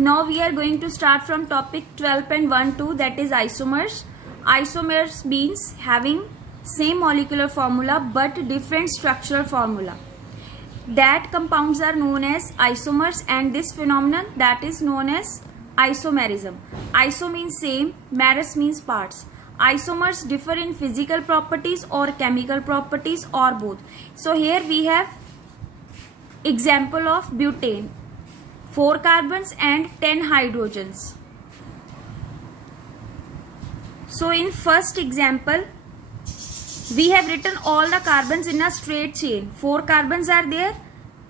Now we are going to start from topic 12.12, that is isomers. Isomers means having same molecular formula but different structural formula. That compounds are known as isomers, and this phenomenon that is known as isomerism. Iso means same, meris means parts. Isomers differ in physical properties or chemical properties or both. So here we have example of butane, 4 carbons and 10 hydrogens. So in first example, we have written all the carbons in a straight chain. 4 carbons are there,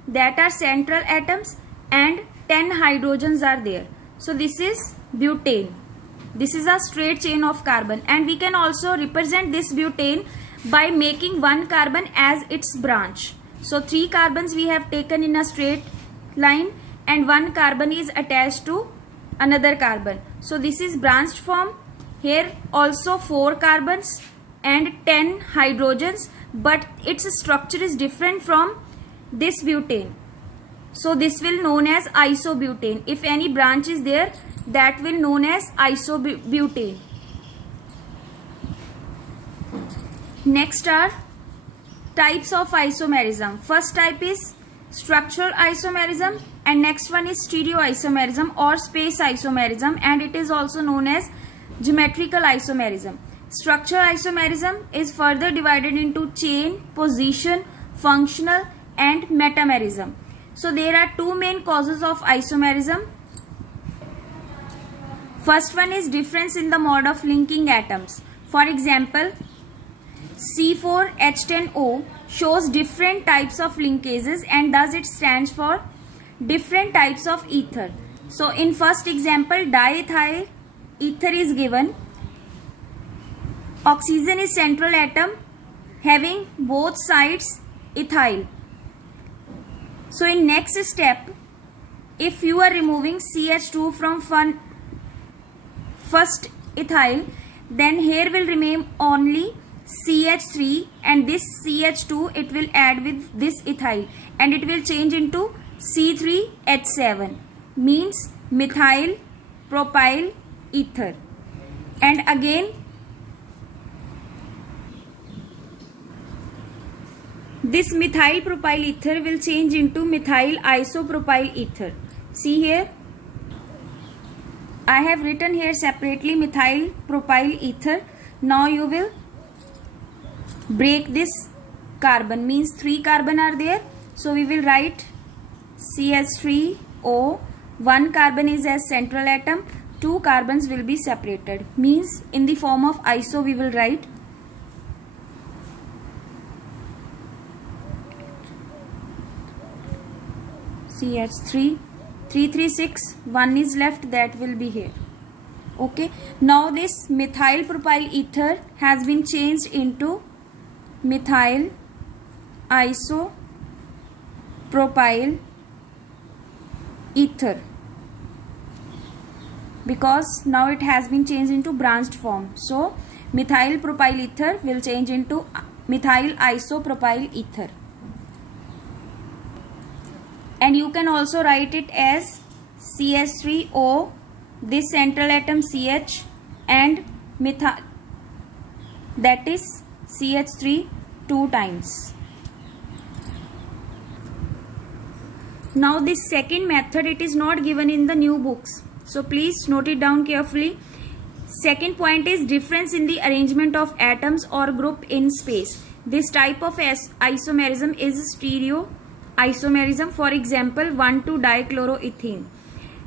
that are central atoms, and 10 hydrogens are there. So this is butane. This is a straight chain of carbon, and we can also represent this butane by making one carbon as its branch. So 3 carbons we have taken in a straight line, and one carbon is attached to another carbon. So this is branched form. Here also 4 carbons and 10 hydrogens, but its structure is different from this butane. So this will known as isobutane. If any branch is there, that will known as isobutane. Next are types of isomerism. First type is structural isomerism, and next one is stereoisomerism or space isomerism, and it is also known as geometrical isomerism. Structural isomerism is further divided into chain, position, functional, and metamerism. So there are 2 main causes of isomerism. First one is difference in the mode of linking atoms. For example, C4H10O shows different types of linkages, and thus it stands for different types of ether. So in first example, diethyl ether is given. Oxygen is central atom having both sides ethyl. So in next step, if you are removing CH2 from first ethyl, then here will remain only CH3, and this CH2 it will add with this ethyl, and it will change into C3H7, means methyl propyl ether. And again this methyl propyl ether will change into methyl isopropyl ether. See here, I have written here separately methyl propyl ether. Now you will break this carbon, means 3 carbon are there. So we will write CH3O. 1 carbon is as central atom, 2 carbons will be separated, means in the form of iso we will write CH3, 336, 1 is left, that will be here. Okay, now this methyl propyl ether has been changed into methyl isopropyl ether, because now it has been changed into branched form. So methyl propyl ether will change into methyl isopropyl ether. And you can also write it as CH3O, this central atom CH, and methyl, that is CH3 2 times. Now this second method, it is not given in the new books, so please note it down carefully. Second point is difference in the arrangement of atoms or group in space. This type of isomerism is stereo isomerism. For example, 1,2-dichloroethene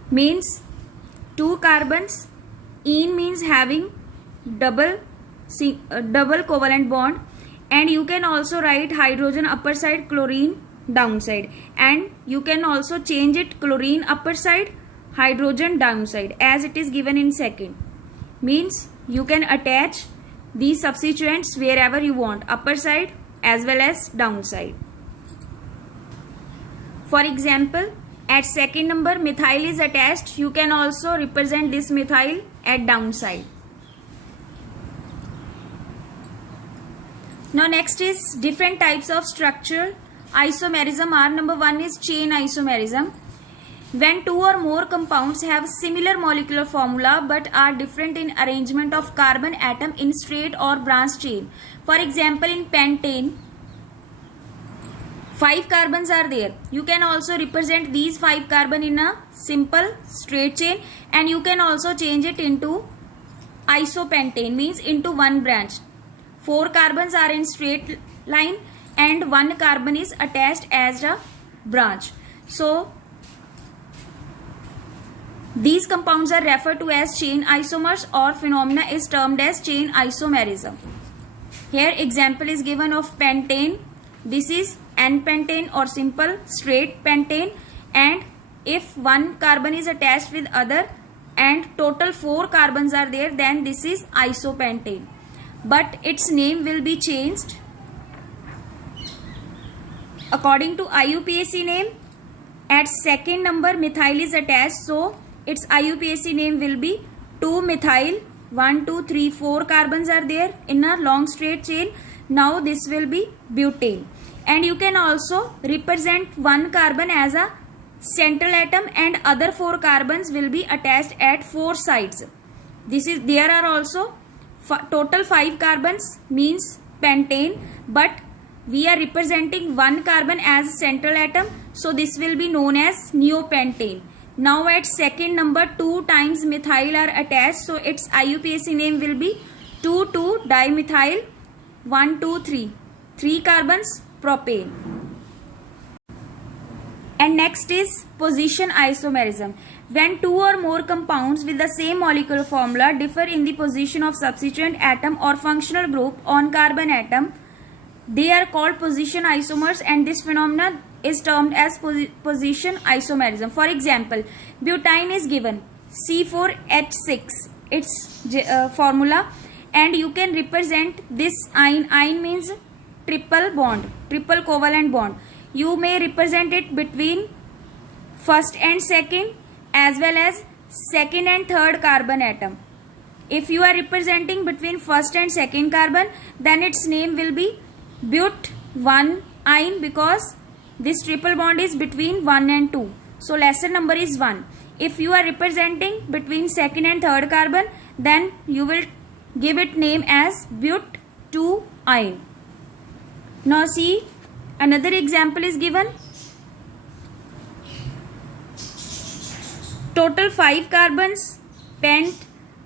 means 2 carbons. Ene means having double covalent bond, and you can also write hydrogen upper side, chlorine downside, and you can also change it chlorine upper side, hydrogen downside, as it is given in second. Means you can attach these substituents wherever you want, upper side as well as downside. For example, at second number methyl is attached, you can also represent this methyl at downside. Now next is different types of structural isomerism. Our number 1 is chain isomerism. when two or more compounds have similar molecular formula but are different in arrangement of carbon atom in straight or branch chain. For example, in pentane, 5 carbons are there. You can also represent these 5 carbon in a simple straight chain, and you can also change it into isopentane, means into one branch. 4 carbons are in straight line and 1 carbon is attached as a branch. So these compounds are referred to as chain isomers, or phenomena is termed as chain isomerism. Here example is given of pentane. This is N-pentane or simple straight pentane, and if one carbon is attached with other and total 4 carbons are there, then this is isopentane. But its name will be changed according to IUPAC name. At second number methyl is attached, so its IUPAC name will be 2-methyl. 1, 2, 3, 4 carbons are there in a long straight chain. Now this will be butane. And you can also represent 1 carbon as a central atom and other 4 carbons will be attached at 4 sides. There are also total 5 carbons, means pentane, but we are representing 1 carbon as central atom, so this will be known as neopentane. Now at second number 2 times methyl are attached, so its IUPAC name will be 2,2-dimethyl 1, 2, 3. 3 carbons, propane. And next is position isomerism. When 2 or more compounds with the same molecular formula differ in the position of substituent atom or functional group on carbon atom, they are called position isomers, and this phenomenon is termed as position isomerism. For example, butane is given C4H6, its formula, and you can represent this ine. Ine means triple bond, triple covalent bond. You may represent it between first and second as well as second and third carbon atom. If you are representing between first and second carbon, then its name will be but1-ine, because this triple bond is between 1 and 2. So lesser number is 1. If you are representing between second and third carbon, then you will give it name as but2-ine. Now see, another example is given. Total 5 carbons, pent,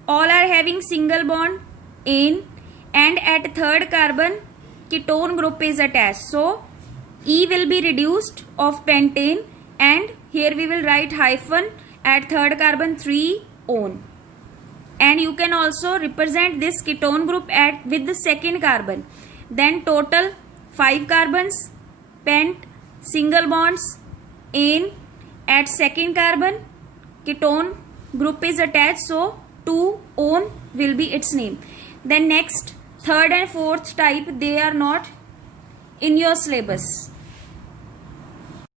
all are having single bond, ane, and at third carbon ketone group is attached. So E will be reduced of pentane, and here we will write hyphen at third carbon 3-one. And you can also represent this ketone group with the second carbon. Then total 5 carbons, pent, single bonds, ane, at second carbon ketone group is attached, so 2-one will be its name. Then next, third and fourth type, they are not in your syllabus.